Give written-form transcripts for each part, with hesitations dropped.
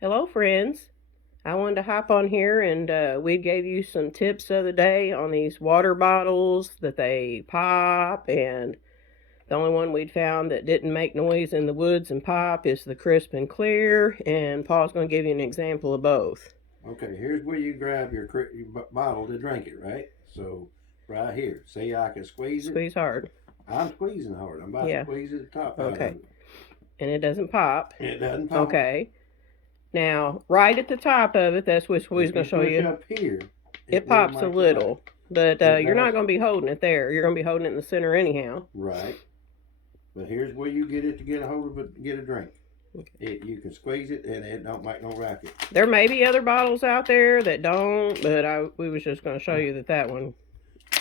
Hello, friends. I wanted to hop on here and we gave you some tips the other day on these water bottles that they pop, and the only one we'd found that didn't make noise in the woods and pop is the crisp and clear, and Paul's going to give you an example of both. Okay, here's where you grab your bottle to drink it, right? So, right here. See, I can squeeze it. Squeeze hard. I'm squeezing hard. I'm about to Yeah. squeeze the top out of Okay. it. And it doesn't pop. It doesn't pop. Okay. Now, right at the top of it, that's what we're going to show you. Up here, it pops a little, but you're not going to be holding it there. You're going to be holding it in the center anyhow. Right. But here's where you get it to get a hold of it to get a drink. Okay. You can squeeze it and it don't make no racket. There may be other bottles out there that don't, but we was just going to show you that one.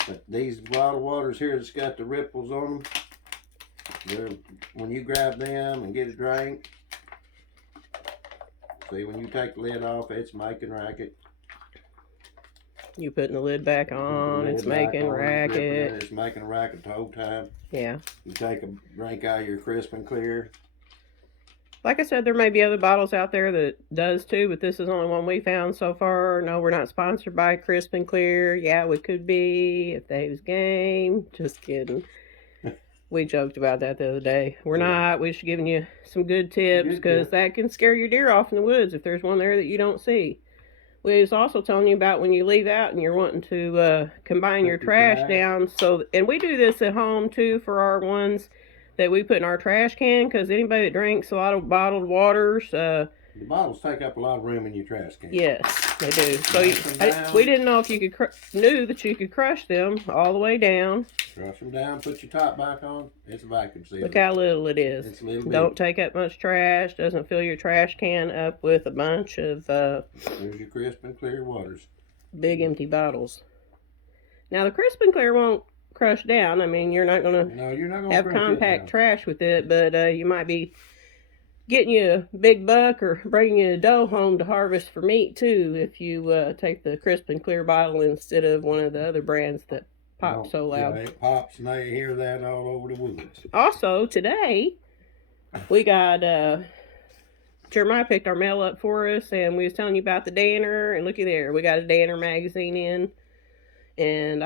But these bottled waters here that's got the ripples on them, when you grab them and get a drink, see, when you take the lid off, it's making racket. You putting the lid back on, it's making racket. It's making a racket the whole time. Yeah. You take a drink out of your crisp and clear. Like I said, there may be other bottles out there that does too, but this is the only one we found so far. No, we're not sponsored by Crisp and Clear. Yeah, we could be if they was game. Just kidding. We joked about that the other day. We're not. We're just giving you some good tips because that can scare your deer off in the woods if there's one there that you don't see. We was also telling you about when you leave out and you're wanting to combine your trash down. And we do this at home too for our ones that we put in our trash can, because anybody that drinks a lot of bottled waters, the bottles take up a lot of room in your trash can. Yes, they do. So we didn't know if you knew that you could crush them all the way down. Crush them down, put your top back on. It's a vacuum sealer. Look how little it is. It's a little bit. Don't take up much trash. Doesn't fill your trash can up with a bunch of there's your crisp and clear waters. Big empty bottles. Now the crisp and clear won't crush down. I mean, you're not going to have compact trash with it, but you might be getting you a big buck or bringing you a doe home to harvest for meat too if you take the crisp and clear bottle instead of one of the other brands that pop so loud. Yeah, it pops and they hear that all over the woods. Also, today we got Jeremiah picked our mail up for us, and we was telling you about the Danner, and looky there, we got a Danner magazine in. And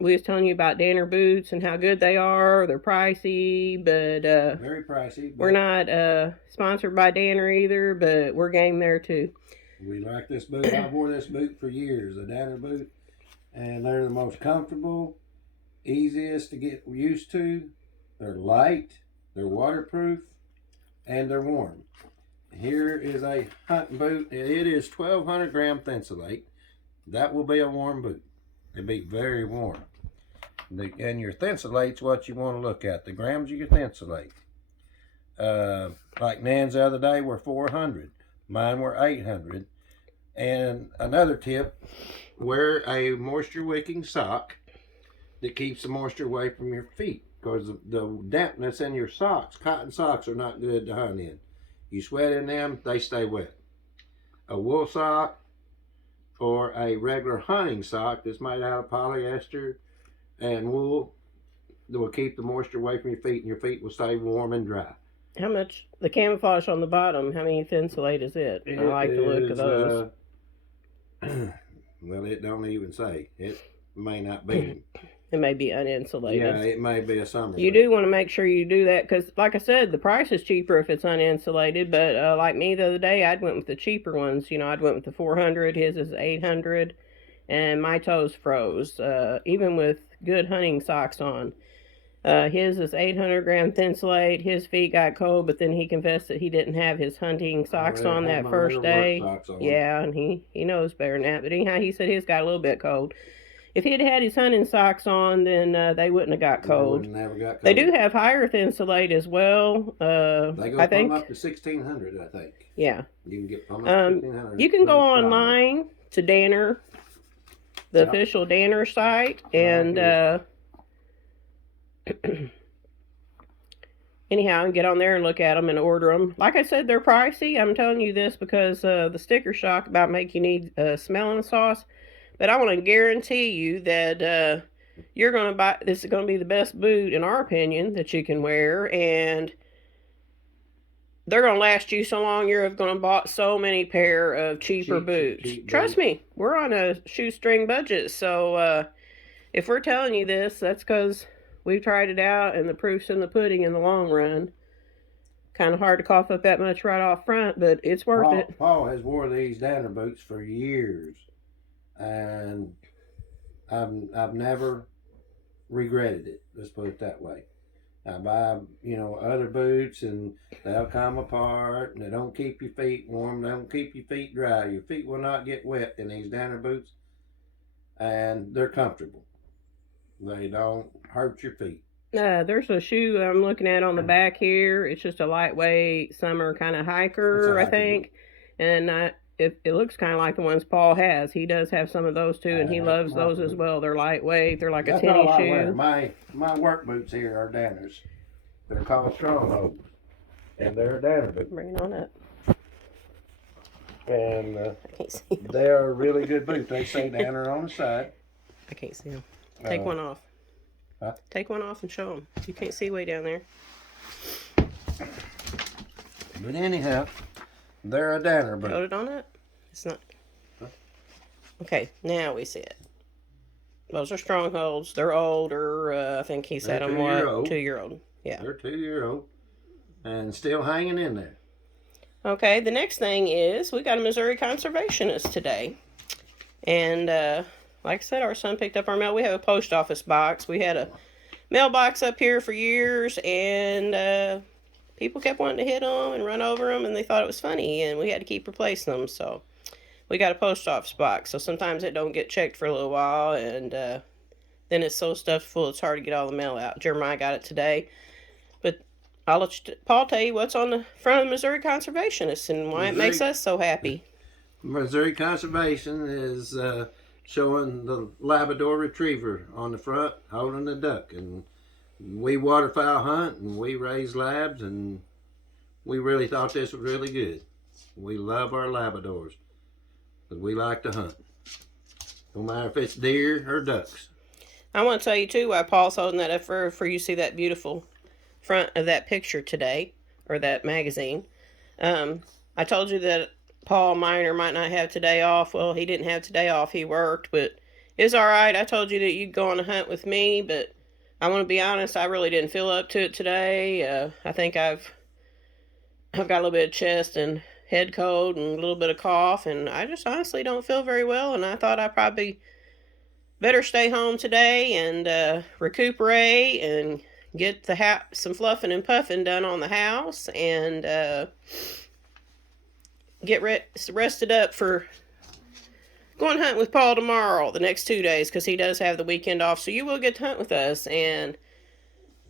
we was telling you about Danner boots and how good they are. They're pricey, but very pricey. But we're not sponsored by Danner either, but we're game there too. We like this boot. I've worn this boot for years, the Danner boot, and they're the most comfortable, easiest to get used to. They're light, they're waterproof, and they're warm. Here is a hunting boot. It is 1,200 gram thinsulate. That will be a warm boot. It'll be very warm. And your thinsulate's what you want to look at. The grams of your thinsulate. Like Nan's the other day were 400. Mine were 800. And another tip, wear a moisture wicking sock that keeps the moisture away from your feet. Because the dampness in your socks, cotton socks, are not good to hunt in. You sweat in them, they stay wet. A wool sock or a regular hunting sock that's made out of polyester and wool that will keep the moisture away from your feet, and your feet will stay warm and dry. How much, the camouflage on the bottom, how many thinsulate is it? I like the look of those. Well, it don't even say. It may not be. It may be uninsulated. Yeah, it may be a summer. You do want to make sure you do that, because like I said, the price is cheaper if it's uninsulated, but like me the other day, I'd went with the cheaper ones. You know, I'd went with the 400, his is 800, and my toes froze, even with good hunting socks on. His is 800 gram thinsulate. His feet got cold, but then he confessed that he didn't have his hunting socks on that first day. Yeah, and he knows better than that, but anyhow, he said his got a little bit cold. If he'd had his hunting socks on, then they wouldn't have got cold. Never got cold. They do have higher thinsulate as well. They go up to 1,600, I think. Yeah. You can get from 1,600. You can go online to Danner, the official Danner site, and anyhow, get on there and look at them and order them. Like I said, they're pricey. I'm telling you this because the sticker shock about make you need smelling sauce. But I want to guarantee you that you're going to buy, this is going to be the best boot, in our opinion, that you can wear. And they're gonna last you so long. You're gonna bought so many pair of cheaper boots. Cheap Trust boots. me, we're on a shoestring budget. So if we're telling you this, that's because we've tried it out, and the proof's in the pudding in the long run. Kind of hard to cough up that much right off front, but it's worth it. Paul has wore these Danner boots for years, and I've never regretted it. Let's put it that way. I buy, other boots, and they'll come apart, and they don't keep your feet warm. They don't keep your feet dry. Your feet will not get wet in these Danner boots, and they're comfortable. They don't hurt your feet. There's a shoe I'm looking at on the back here. It's just a lightweight summer kind of hiker, I think. And it looks kind of like the ones Paul has. He does have some of those too, and he loves those as well. They're lightweight. They're like a tinny shoe. My work boots here are Danners. They're called Strongholds, and they're Danner boots. Bring it on up. And I can't see them. they are really good boots. They say Danner on the side. I can't see them. Take one off. Huh? Take one off and show them. You can't see way down there. But anyhow, they're a Danner boot. Hold it on it. It's not. Okay, now we see it. Those are Strongholds. They're older. I think he said them what? 2-year-old. Yeah. They're 2-year-old. And still hanging in there. Okay, the next thing is we got a Missouri conservationist today. And like I said, our son picked up our mail. We have a post office box. We had a mailbox up here for years, and people kept wanting to hit them and run over them, and they thought it was funny, and we had to keep replacing them. So we got a post office box. So sometimes it don't get checked for a little while, and then it's so stuffed full it's hard to get all the mail out. Jeremiah got it today. But I'll let Paul tell you what's on the front of the Missouri Conservationist and why it makes us so happy. Missouri Conservation is showing the Labrador Retriever on the front holding the duck. And we waterfowl hunt and we raise labs, and we really thought this was really good. We love our Labradors because we like to hunt. No matter if it's deer or ducks. I want to tell you too why Paul's holding that up for you to see that beautiful front of that picture today, or that magazine. I told you that Paul Miner might not have today off. Well, he didn't have today off. He worked, but it's all right. I told you that you'd go on a hunt with me, but I want to be honest. I really didn't feel up to it today. I think I've got a little bit of chest and head cold and a little bit of cough, and I just honestly don't feel very well. And I thought I probably better stay home today and recuperate and get some fluffing and puffing done on the house, and get rested up for going hunting with Paul tomorrow, the next 2 days, because he does have the weekend off. So you will get to hunt with us, and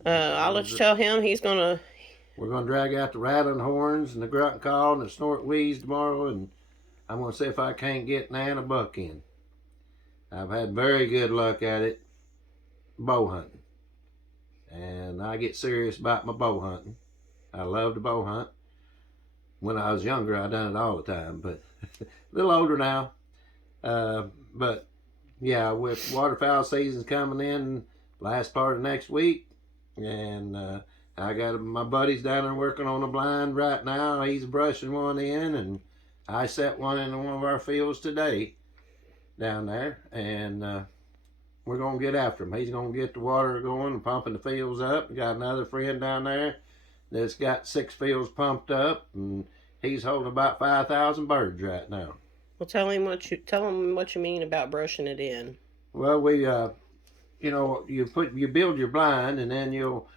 I'll let you tell him we're going to drag out the rattling horns and the grunt call and the snort wheeze tomorrow, and I'm going to see if I can't get Nan a buck in. I've had very good luck at it bow hunting. And I get serious about my bow hunting. I love to bow hunt. When I was younger, I done it all the time, but a little older now. But yeah, with waterfowl season's coming in last part of next week, and I got my buddies down there working on a blind right now. He's brushing one in, and I set one in one of our fields today down there, and we're going to get after him. He's going to get the water going and pumping the fields up. We got another friend down there that's got 6 fields pumped up, and he's holding about 5,000 birds right now. Well, tell him what you mean about brushing it in. Well, we, you build your blind, and then you'll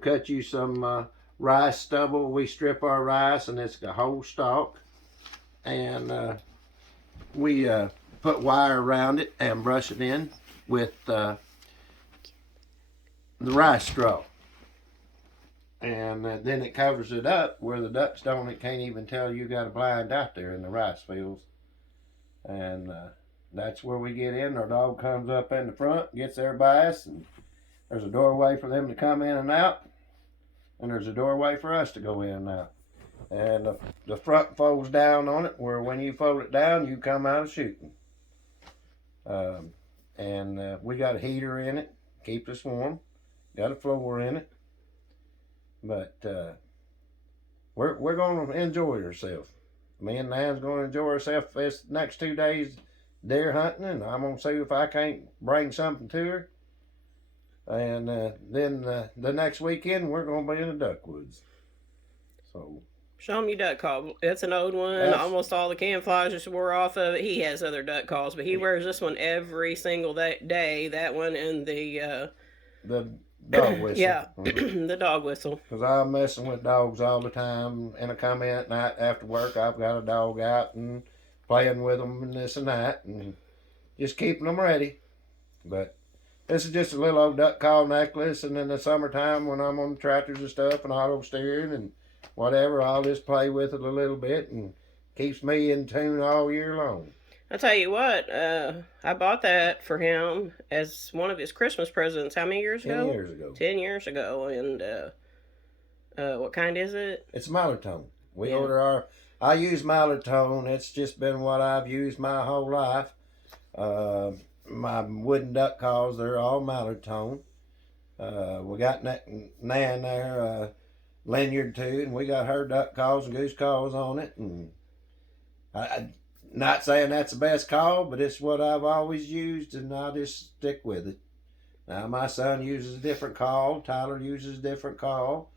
cut you some rice stubble. We strip our rice, and it's the whole stalk, and we put wire around it and brush it in with the rice straw, and then it covers it up where the ducks can't even tell you got a blind out there in the rice fields. And that's where we get in. Our dog comes up in the front, gets there by us, and there's a doorway for them to come in and out, and there's a doorway for us to go in and out. And the front folds down on it, where when you fold it down, you come out shooting. And we got a heater in it, keeps us warm. Got a floor in it. But we're gonna enjoy ourselves. Me and Nan's gonna enjoy ourselves this next 2 days deer hunting, and I'm gonna see if I can't bring something to her. And then the next weekend we're gonna be in the duck woods. So Show him your duck call. It's an old one. that's Almost all the camouflages wore off of it. He has other duck calls, but he wears this one every single day. That one and the dog whistle. yeah, the dog whistle. Because I'm messing with dogs all the time, and I come in at night after work. I've got a dog out and playing with them and this and that, and just keeping them ready. But this is just a little old duck call necklace, and in the summertime when I'm on the tractors and stuff and auto steering and whatever, I'll just play with it a little bit and keeps me in tune all year long. I'll tell you what, I bought that for him as one of his Christmas presents. How many years ago? 10 years ago. 10 years ago. And what kind is it? It's mallard tone. We Yeah. order our. I use mallard tone. It's just been what I've used my whole life. My wooden duck calls, they're all mallard tone. We got Nan there, Lanyard too, and we got her duck calls and goose calls on it. And I not saying that's the best call, but it's what I've always used, and I'll just stick with it. Now my son uses a different call. Tyler uses a different call,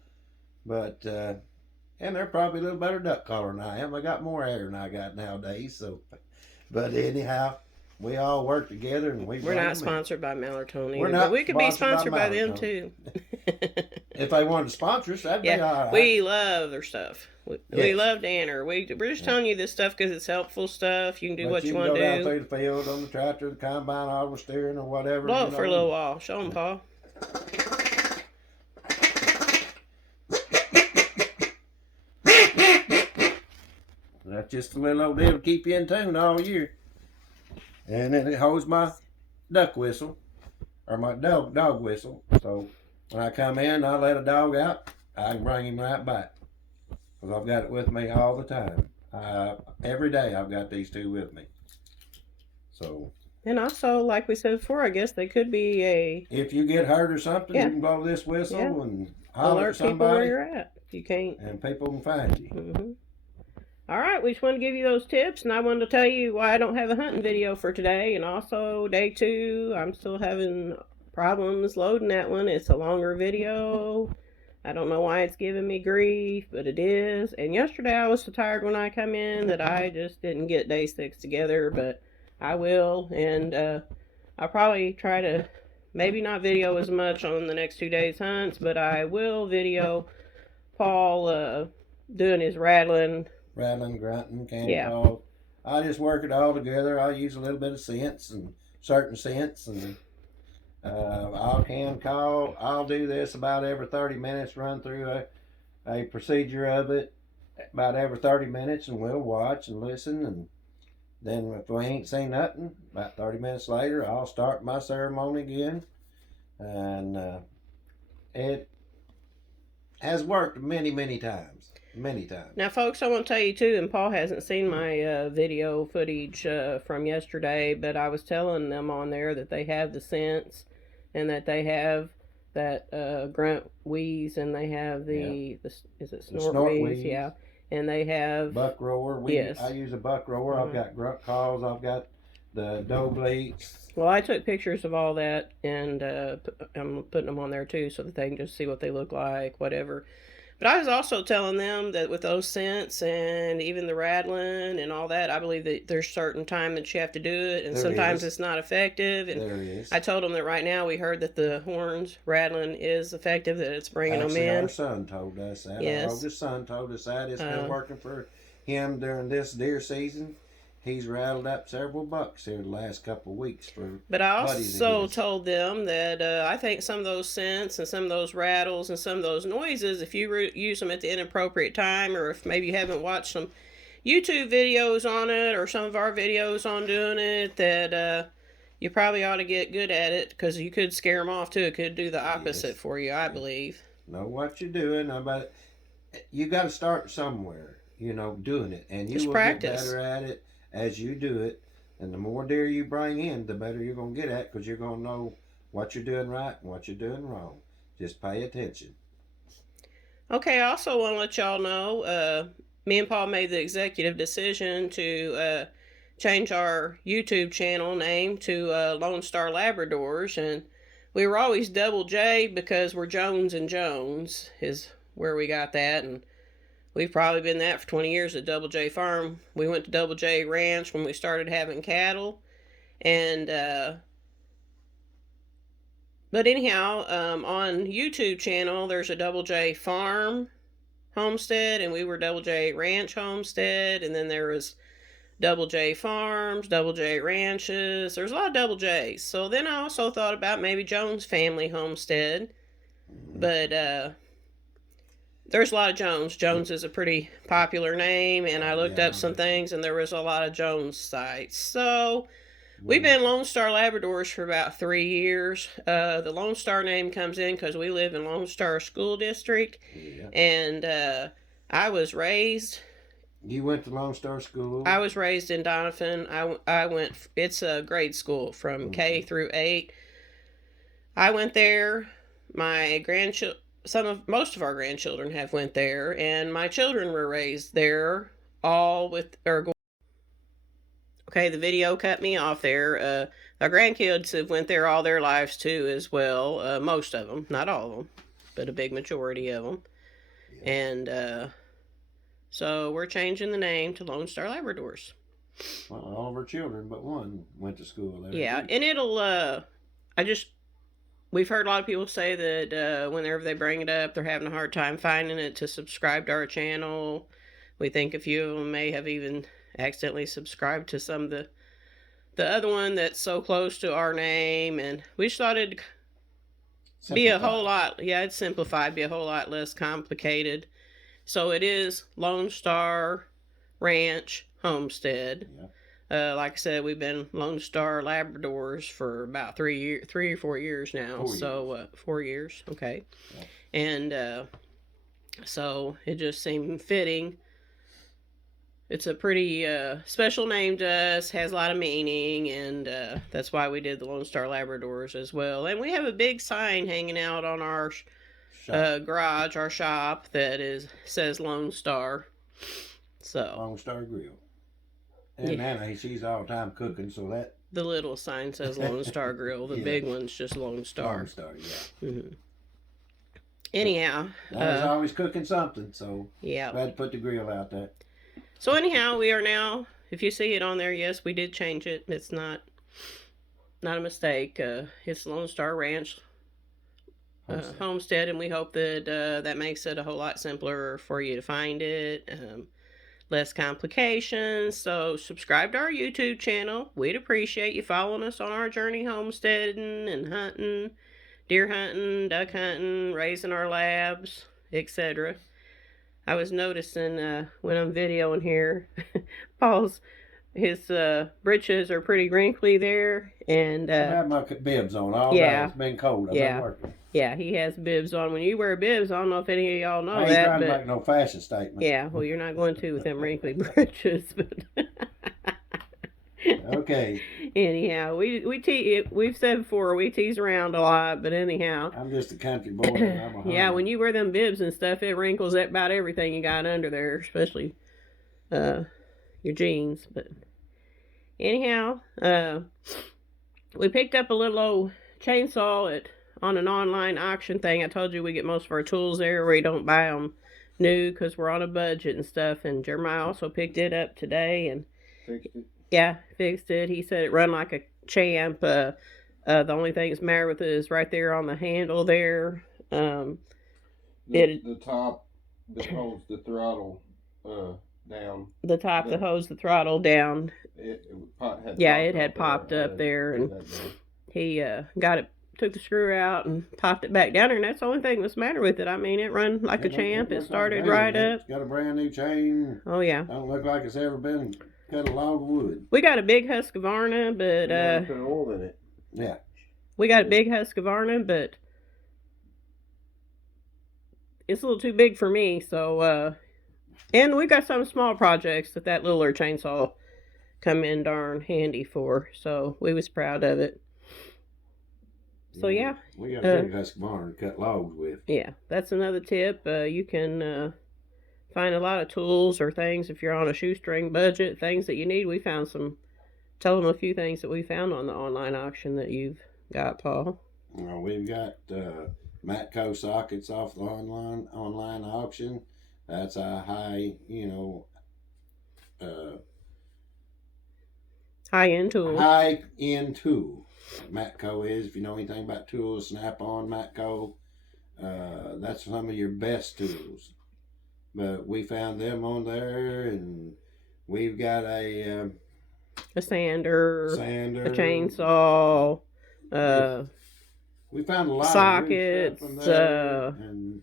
but and they're probably a little better duck caller than I am. I got more hair than I got nowadays. So, but anyhow, we all work together, and We're not sponsored by Melatonin either. We're not but we could be sponsored sponsored by by them Melatonin. too. If they wanted to sponsor us, that'd be all Yeah, right. we love their stuff. We Yes. love Danner. We're just telling you this stuff because it's helpful stuff. You can do But what you can want go down to do. through the field on the tractor, the combine, auto steering, or whatever. Blow you it for a know. little while. Show them, Paul. That's just a little old deal to keep you in tune all year. And then it holds my duck whistle, or my dog whistle. So when I come in, I let a dog out, I can bring him right back. Because I've got it with me all the time. Every day I've got these two with me. So And also, like we said before, I guess they could be a if you get hurt or something, Yeah. you can blow this whistle Yeah. and holler alert at people where somebody, you're at. You can't. and people can find you. Mm-hmm. All right, we just wanted to give you those tips, and I wanted to tell you why I don't have a hunting video for today. And also, day 2, I'm still having problems loading that one. It's a longer video. I don't know why it's giving me grief, but it is. And yesterday I was so tired when I come in that I just didn't get day 6 together, but I will. And I'll probably try to maybe not video as much on the next 2 days' hunts, but I will video Paul doing his rattling. Rattling, grunting, candy Yeah. calls. I just work it all together. I use a little bit of sense and certain sense, and I'll can call. I'll do this about every 30 minutes, run through a procedure of it about every 30 minutes, and we'll watch and listen. And then if we ain't seen nothing, about 30 minutes later, I'll start my ceremony again. And it has worked many, many times. Many times. Now, folks, I want to tell you too, and Paul hasn't seen my video footage from yesterday, but I was telling them on there that they have the sense and that they have that grunt wheeze and they have the is it snort wheeze? Yeah. And they have buck roar. Yes. I use a buck roar. I've got grunt calls. I've got the doe bleats. Well, I took pictures of all that, and I'm putting them on there too so that they can just see what they look like, whatever. But I was also telling them that with those scents and even the rattling and all that, I believe that there's certain time that you have to do it, and There sometimes is. it's not effective. And There is. I told them that right now we heard that the horns rattling is effective, that it's bringing Actually, them in. our son told us that. Yes. Our oldest son told us that. It's been working for him during this deer season. He's rattled up several bucks here the last couple of weeks for. But I buddies also of his. told them that I think some of those scents and some of those rattles and some of those noises, if you use them at the inappropriate time, or if maybe you haven't watched some YouTube videos on it or some of our videos on doing it, that you probably ought to get good at it, because you could scare them off too. It could do the opposite for you, I believe. Know what you're doing. You got to start somewhere, doing it. And you Just will practice. get better at it as you do it. And the more deer you bring in, the better you're going to get at, because you're going to know what you're doing right and what you're doing wrong. Just pay attention. Okay, I also want to let y'all know, me and Paul made the executive decision to change our YouTube channel name to Lonestar Labradors, and we were always Double J because we're Jones and Jones is where we got that, and we've probably been that for 20 years at Double J Farm. We went to Double J Ranch when we started having cattle, and but anyhow, on YouTube channel there's a Double J Farm Homestead, and we were Double J Ranch Homestead, and then there was Double J Farms, Double J Ranches. There's a lot of Double J's. So then I also thought about maybe Jones Family Homestead, but there's a lot of Jones. Jones is a pretty popular name, and I looked up some things, and there was a lot of Jones sites. So we've been Lone Star Labradors for about 3 years. The Lone Star name comes in because we live in Lone Star School District, and I was raised. You went to Lone Star School? I was raised in Donovan. I went. It's a grade school from K through 8. I went there. My grandchildren, most of our grandchildren have went there, and my children were raised there. All with Okay, the video cut me off there. Our grandkids have went there all their lives too, as well. Most of them, not all of them, but a big majority of them. Yeah. And so we're changing the name to Lone Star Labradors. Well, all of our children but one went to school there. Yeah, and it'll. We've heard a lot of people say that whenever they bring it up, they're having a hard time finding it to subscribe to our channel. We think a few of them may have even accidentally subscribed to some of the other one that's so close to our name, and we just thought it'd be a whole lot. Yeah, it's simplified, be a whole lot less complicated. So it is Lone Star Ranch Homestead. Yeah. Like I said, we've been Lone Star Labradors for about 3 or 4 years now. 4 years, okay. Yeah. And so it just seemed fitting. It's a pretty special name to us, has a lot of meaning, and that's why we did the Lone Star Labradors as well. And we have a big sign hanging out on our garage, our shop, that says Lone Star. So Lone Star Grill. And yeah. Nana, she's all the time cooking, so that... The little sign says Lone Star Grill. The big one's just Lone Star. Lone Star, yeah. Mm-hmm. Anyhow. Nana's always cooking something, so... Yeah. I had to put the grill out there. So anyhow, we are now... If you see it on there, yes, we did change it. It's not a mistake. It's Lone Star Ranch Homestead, and we hope that that makes it a whole lot simpler for you to find it. Less complications. So subscribe to our YouTube channel. We'd appreciate you following us on our journey homesteading and hunting, deer hunting, duck hunting, raising our labs, etc. I was noticing when I'm videoing here, his britches are pretty wrinkly there, and I have my bibs on all day. It's been cold. I've been working. Yeah, he has bibs on. When you wear bibs, I don't know if any of y'all know I ain't trying to make no fashion statement. Yeah, well, you're not going to with them wrinkly britches, but okay. Anyhow, we've said before we tease around a lot, but anyhow, I'm just a country boy. And yeah, when you wear them bibs and stuff, it wrinkles about everything you got under there, especially your jeans. But anyhow, we picked up a little old chainsaw on an online auction thing. I told you we get most of our tools there. We don't buy them new because we're on a budget and stuff. And Jeremiah also picked it up today and fixed it. Yeah, fixed it. He said it run like a champ. The only thing that's matter with it is right there on the handle there. The top that holds the throttle down. The top that holds the throttle down. It had popped up there, and he took the screw out and popped it back down there, and that's the only thing that's the matter with it. I mean, it run like a champ. It started right up. It's got a brand new chain. Oh, yeah. Don't look like it's ever been cut a log of wood. We got a big Husqvarna, but... put oil in it. Yeah. We got a big Husqvarna, but it's a little too big for me, so... and we got some small projects that littler chainsaw come in darn handy for, so we was proud of it. So yeah, we got a big Husqvarna to cut logs with. Yeah, that's another tip. You can find a lot of tools or things if you're on a shoestring budget, things that you need. We found some. Tell them a few things that we found on the online auction that you've got, Paul. We've got Matco sockets off the online auction. That's a high, High-end tool. High-end tool. Matco is, if you know anything about tools, Snap-on, Matco. That's some of your best tools. But we found them on there, and we've got a sander, a chainsaw, we found a lot sockets, of new stuff from there, and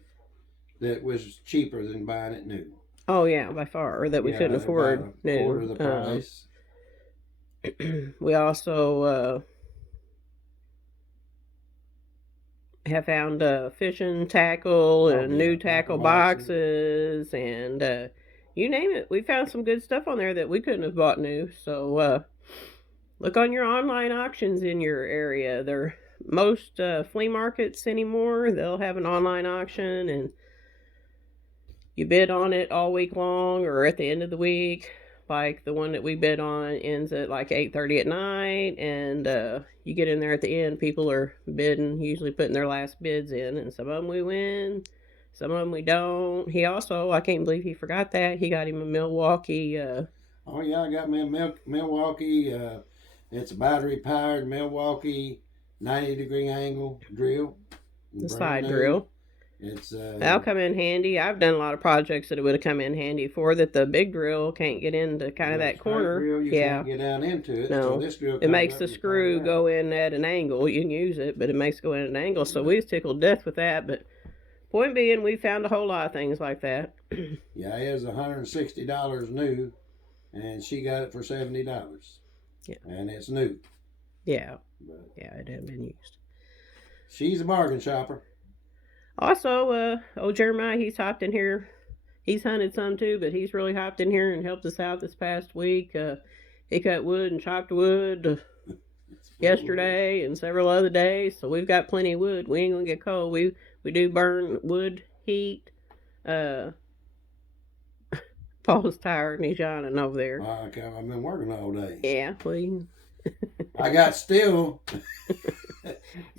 that was cheaper than buying it new. Oh yeah, by far, or that we couldn't afford new. Quarter the price. We also have found fishing tackle and new tackle boxes and you name it. We found some good stuff on there that we couldn't have bought new. So look on your online auctions in your area. They're most flea markets anymore. They'll have an online auction and you bid on it all week long or at the end of the week. Like the one that we bid on ends at like 8:30 at night, and you get in there at the end. People are bidding, usually putting their last bids in, and some of them we win, some of them we don't. He also, I can't believe he forgot that, he got him a Milwaukee. Oh yeah, I got me a Milwaukee. It's a battery powered Milwaukee 90-degree angle drill. The side drill. It's that'll come in handy. I've done a lot of projects that it would have come in handy for that the big drill can't get into kind of that corner. Drill, you can't get down into it. No, so this drill it makes the screw go in at an angle. You can use it, but it makes it go in at an angle. So we was tickled to death with that. But point being, we found a whole lot of things like that. Yeah, it was $160 new, and she got it for $70. Yeah, and it's new. Yeah, but yeah, it hadn't been used. She's a bargain shopper. Also, old Jeremiah, he's hopped in here. He's hunted some too, but he's really hopped in here and helped us out this past week. He cut wood and chopped wood yesterday and several other days, so we've got plenty of wood. We ain't gonna get cold. We do burn wood heat. Paul's tired and he's yawning over there. I've been working all day. Yeah, well, I got still.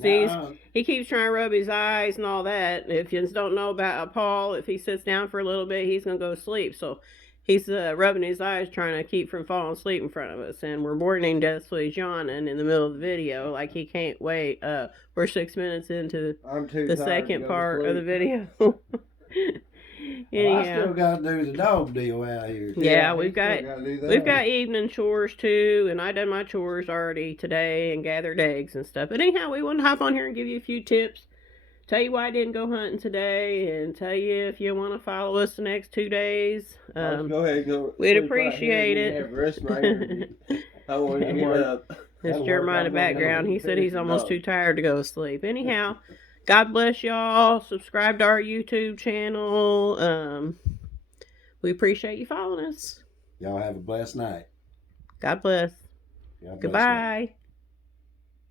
See, he keeps trying to rub his eyes and all that. If you don't know about Paul, if he sits down for a little bit, he's going to go to sleep. So he's rubbing his eyes trying to keep from falling asleep in front of us. And we're boring him to death, so he's yawning in the middle of the video like he can't wait. We're 6 minutes into the second part of the video. Well, I still got to do the dog deal out here. Yeah, we've got evening chores too, and I done my chores already today and gathered eggs and stuff. But anyhow, we want to hop on here and give you a few tips. Tell you why I didn't go hunting today, and tell you if you want to follow us the next 2 days. Go ahead, go. We'd appreciate it. I want to get up. There's Jeremiah in the background. He said he's almost too tired to go to sleep. Anyhow. God bless y'all. Subscribe to our YouTube channel. We appreciate you following us. Y'all have a blessed night. God bless. God bless. Goodbye.